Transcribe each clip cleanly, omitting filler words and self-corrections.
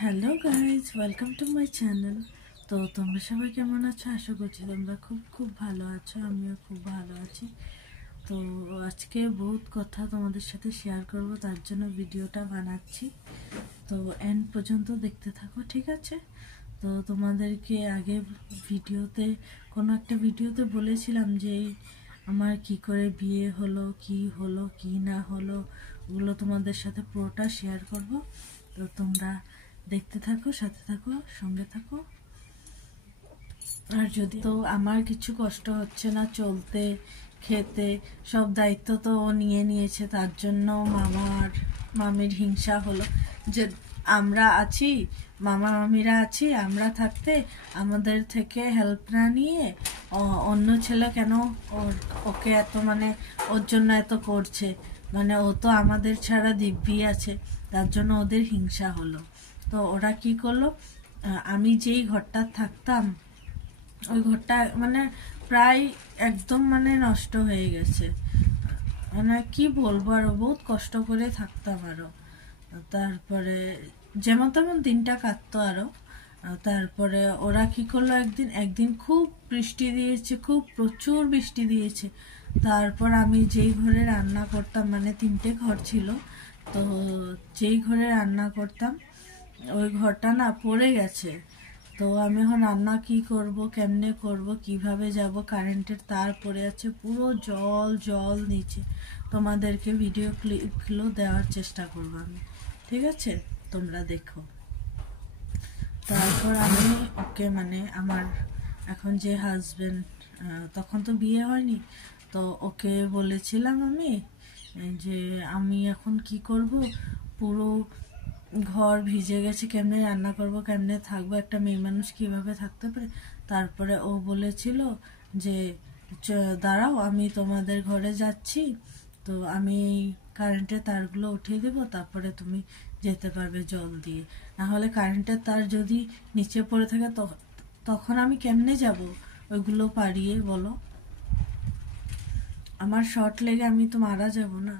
Hello guys, welcome to my channel. তো তোমরা সবাই কেমন আছো? আশা করছি তোমরা খুব খুব ভালো আছো। আমিও খুব ভালো আছি। তো আজকে বহুত কথা তোমাদের সাথে শেয়ার করব, তার জন্য ভিডিওটা বানাচ্ছি। তো এন্ড পর্যন্ত দেখতে থাকো, ঠিক আছে? তো তোমাদেরকে আগে কোনো একটা ভিডিওতে বলেছিলাম যে আমার কি করে বিয়ে হলো, কি না হলো, ওগুলো তোমাদের সাথে পুরোটা শেয়ার করব। তো তোমরা দেখতে থাকো, সাথে থাকো, সঙ্গে থাকো। আর যদি তো আমার কিছু কষ্ট হচ্ছে না, চলতে খেতে সব দায়িত্ব তো ও নিয়ে নিয়েছে, তার জন্য মামির হিংসা হলো যে আমরা আছি, মামিরা আছি, আমরা থাকতে আমাদের থেকে হেল্প না নিয়ে অন্য ছেলে কেন ওকে এত ওর জন্য এত করছে, ও তো আমাদের ছাড়া দিব্যি আছে, তার জন্য ওদের হিংসা হলো। তো ওরা কি করলো, আমি যেই ঘরটা থাকতাম ওই ঘরটা প্রায় একদম নষ্ট হয়ে গেছে। কি বলবো, আরো বহুত কষ্ট করে থাকতাম আরো। তারপরে যেমন তেমন দিনটা কাটতো আরো। তারপরে ওরা কি করলো, একদিন খুব বৃষ্টি দিয়েছে, খুব প্রচুর বৃষ্টি দিয়েছে। তারপর আমি যেই ঘরে রান্না করতাম, 3টে ঘর ছিল, তো যেই ঘরে রান্না করতাম ওই ঘরটা না পড়ে গেছে। তো আমি এখন রান্না কি করব, কেমনে করব, কিভাবে যাব, কারেন্টের তার পড়ে আছে, পুরো জল জল নিচে। তোমাদেরকে ভিডিও ক্লিপগুলো দেওয়ার চেষ্টা করব আমি, ঠিক আছে? তোমরা দেখো। তারপর আমি ওকে আমার এখন যে হাজবেন্ড, তখন তো বিয়ে হয়নি, তো ওকে বলেছিলাম আমি যে আমি এখন কি করব, পুরো ঘর ভিজে গেছে, কেমনে রান্না করব, কেমনে থাকবো, একটা মেয়ে মানুষ কিভাবে থাকতে পারে। তারপরে ও বলেছিল যে দাঁড়াও, আমি তোমাদের ঘরে যাচ্ছি, তো আমি কারেন্টের তারগুলো উঠিয়ে দেবো, তারপরে তুমি যেতে পারবে জল দিয়ে। না হলে কারেন্টের তার যদি নিচে পড়ে থাকে তখন আমি কেমনে যাব ওইগুলো পারিয়ে, বলো? আমার শর্ট লেগে আমি তো মারা যাব না।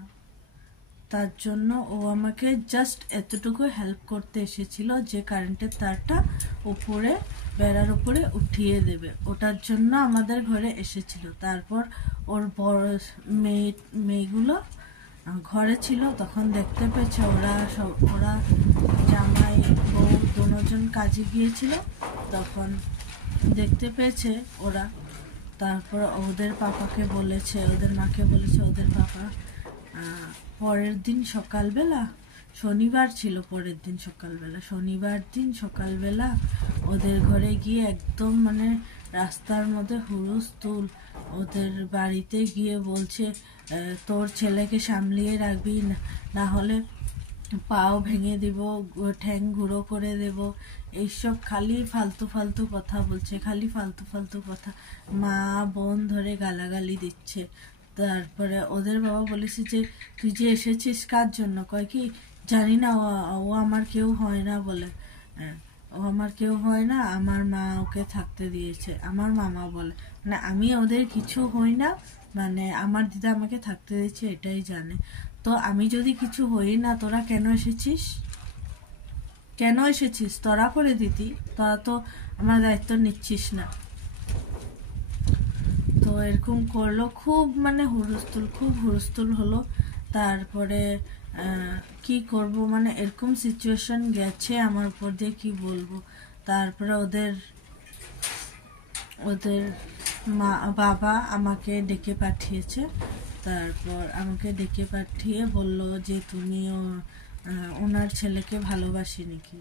তার জন্য ও আমাকে জাস্ট এতটুকু হেল্প করতে এসেছিল যে কারেন্টের তারটা উপরে বেড়ার উপরে উঠিয়ে দেবে, ওটার জন্য আমাদের ঘরে এসেছিল। তারপর ওর বড় মেয়েগুলো ঘরে ছিল, তখন দেখতে পেয়েছে, ওরা জামাই বউ দুজন কাজে গিয়েছিল, তখন দেখতে পেয়েছে ওরা। তারপর ওদের পাপাকে বলেছে, ওদের মাকে বলেছে, ওদের পাপা পরের দিন সকালবেলা, শনিবার ছিল, শনিবার দিন সকালবেলা ওদের ঘরে গিয়ে একদম রাস্তার মধ্যে হুলস্থুল, ওদের বাড়িতে গিয়ে বলছে তোর ছেলেকে সামলিয়ে রাখবি, না হলে পাও ভেঙে দিব, ঠ্যাং গুঁড়ো করে দেব, এইসব খালি ফালতু ফালতু কথা বলছে, খালি ফালতু ফালতু কথা, মা বোন ধরে গালাগালি দিচ্ছে। তারপরে ওদের বাবা বলেছে যে তুই যে এসেছিস কার জন্য, কয় কি জানি না, ও আমার কেউ হয় না বলে, ও আমার কেউ হয় না, আমার মা ওকে থাকতে দিয়েছে, আমার মামা বলে, আমি ওদের কিছু হই না, আমার দিদা আমাকে থাকতে দিয়েছে, এটাই জানে। তো আমি যদি কিছু হই না, তোরা কেন এসেছিস? তোরা করে দিতি, তোরা তো আমার দায়িত্ব নিচ্ছিস না। তো এরকম করলো, খুব খুব হুলস্থুল হলো। তারপরে কি করব, এরকম সিচুয়েশন গেছে আমার উপর দিয়ে, কি বলবো। তারপরে ওদের বাবা আমাকে ডেকে পাঠিয়েছে। তারপর আমাকে ডেকে পাঠিয়ে বলল যে তুমিও ওনার ছেলেকে ভালোবাসি নাকি,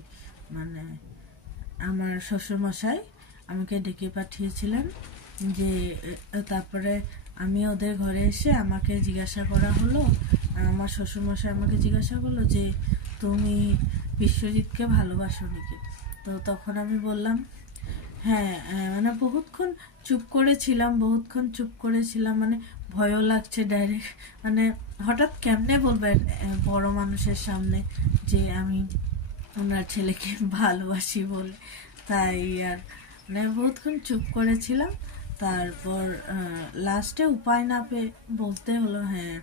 আমার শ্বশুরমশাই আমাকে ডেকে পাঠিয়েছিলেন যে। তারপরে আমি ওদের ঘরে এসে আমাকে জিজ্ঞাসা করা হলো, আমার শ্বশুরমশাই আমাকে জিজ্ঞাসা করলো যে তুমি বিশ্বজিৎকে ভালোবাসো নাকি। তো তখন আমি বললাম হ্যাঁ। বহুতক্ষণ চুপ করেছিলাম, ভয়ও লাগছে ডাইরেক্ট, হঠাৎ কেমনে বলবে বড় মানুষের সামনে যে আমি ওনার ছেলেকে ভালোবাসি বলে। তাই আর বহুতক্ষণ চুপ করেছিলাম। তারপর লাস্টে উপায় না পেয়ে বলতে হলো হ্যাঁ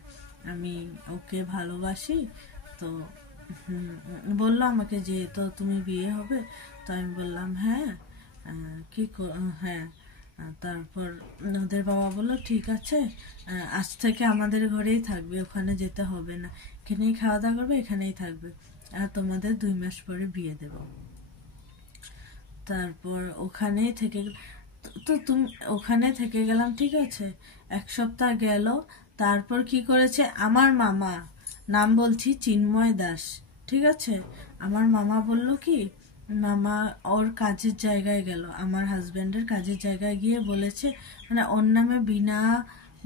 আমি ওকে ভালোবাসি, তো বললো আমাকে যে তো তুমি বিয়ে হবে, তো আমি বললাম হ্যাঁ। হ্যাঁ। তারপর ওদের বাবা বললো ঠিক আছে, আজ থেকে আমাদের ঘরেই থাকবে, ওখানে যেতে হবে না, এখানেই খাওয়া দাওয়া করবে, এখানেই থাকবে, আর তোমাদের 2 মাস পরে বিয়ে দেব। তারপর ওখানেই থেকে তো তুমি ওখানে থেকে গেলাম, ঠিক আছে, 1 সপ্তাহ গেল। তারপর কি করেছে আমার মামা, নাম বলছি চিন্ময় দাস, ঠিক আছে, আমার মামা বলল কি, মামা ওর কাজের জায়গায় গেল, আমার হাজবেন্ডের কাজের জায়গায় গিয়ে বলেছে, মানে ওর নামে বিনা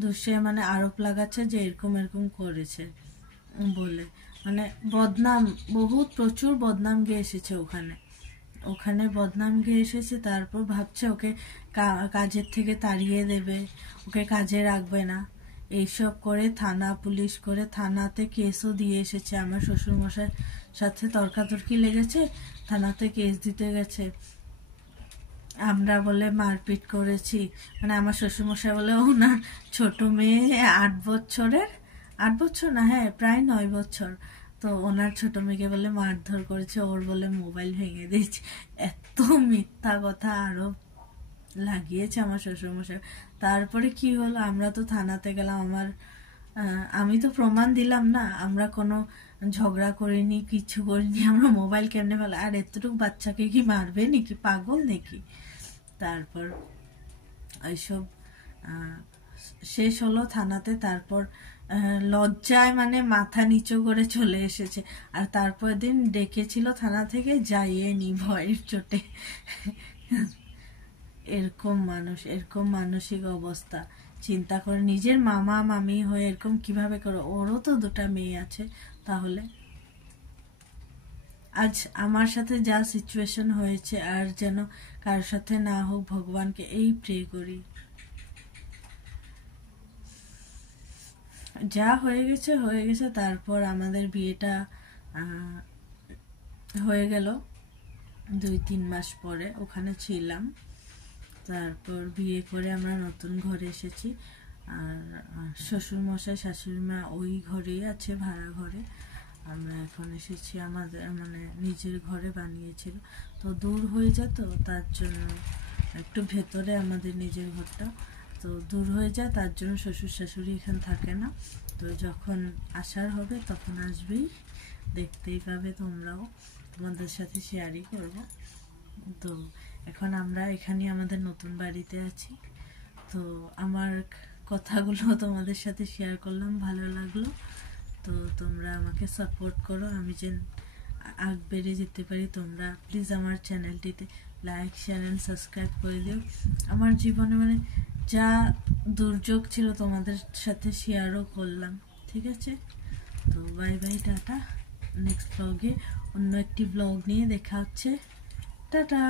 দোষে মানে আরোপ লাগাচ্ছে যে এরকম এরকম করেছে বলে, মানে বদনাম, বহুত প্রচুর বদনাম গিয়ে এসেছে ওখানে। ওখানে বদনাম গিয়ে এসেছে। তারপর ভাবছে ওকে কাজের থেকে তাড়িয়ে দেবে, ওকে কাজে রাখবে না, এইসব করে থানা পুলিশ করে থানাতে কেসও দিয়ে এসেছে। আমার শ্বশুরমশাইয়ের সাথে তর্কাতর্কি লেগেছে, থানাতে কেস দিতে গেছে। আমরা বলে মারপিট করেছি, মানে আমার শ্বশুরমশাই বলে ওনার ছোট মেয়ে 8 বছরের, 8 বছর না, হ্যাঁ প্রায় 9 বছর, তো ওনার ছোট মেয়েকে বলে মারধর করেছে, ওর বলে মোবাইল ভেঙে দিয়েছে। এত মিথ্যা কথা আরো লাগিয়েছে আমার শ্বশুরমশাই। তারপরে কি হলো, আমরা তো থানাতে গেলাম, আমি তো প্রমাণ দিলাম না, আমরা কোনো ঝগড়া করিনি, কিছু করিনি, আমরা মোবাইল কেমনে ফেলা, আর এতটুকু বাচ্চাকে কি মারবে নাকি, পাগল নাকি। তারপর এইসব শেষ হলো থানাতে। তারপর লজ্জায় মানে মাথা নিচু করে চলে এসেছে। আর তারপর দিন ডেকেছিল থানা থেকে, যাইয়ে নি ভয়ের চোটে। এরকম মানুষ, এরকম মানসিক অবস্থা, চিন্তা করে নিজের মামা মামি হয়ে এরকম কিভাবে করো। ওরও তো 2টা মেয়ে আছে। তাহলে আজ আমার সাথে যা সিচুয়েশন হয়েছে আর যেন কারোর সাথে না হোক, ভগবানকে এই প্রে করি। যা হয়ে গেছে হয়ে গেছে। তারপর আমাদের বিয়েটা হয়ে গেল 2-3 মাস পরে, ওখানে ছিলাম। তারপর বিয়ে করে আমরা নতুন ঘরে এসেছি, আর শ্বশুরমশাই শাশুড়ি মা ওই ঘরেই আছে, ভাড়া ঘরে। আমরা এখন এসেছি আমাদের মানে নিজের ঘরে বানিয়েছিল, তো দূর হয়ে যেত, তার জন্য একটু ভেতরে আমাদের নিজের ঘরটা, তো দূর হয়ে যায়, তার জন্য শ্বশুর শাশুড়ি এখানে থাকে না। তো যখন আসার হবে তখন আসবেই, দেখতেই পাবে তোমরাও, তোমাদের সাথে শেয়ারই করবো। তো এখন আমরা এখানে আমাদের নতুন বাড়িতে আছি। তো আমার কথাগুলো তোমাদের সাথে শেয়ার করলাম, ভালো লাগলো। তো তোমরা আমাকে সাপোর্ট করো, আমি যেন আগ বেড়ে যেতে পারি। তোমরা প্লিজ আমার চ্যানেলটিতে লাইক শেয়ার অ্যান্ড সাবস্ক্রাইব করে দিও। আমার জীবনে মানে যা দুর্যোগ ছিল তোমাদের সাথে শেয়ারও করলাম, ঠিক আছে। তো বাই বাই, টাটা। নেক্সট ব্লগে অন্য একটি ব্লগ নিয়ে দেখা হচ্ছে, টাটা।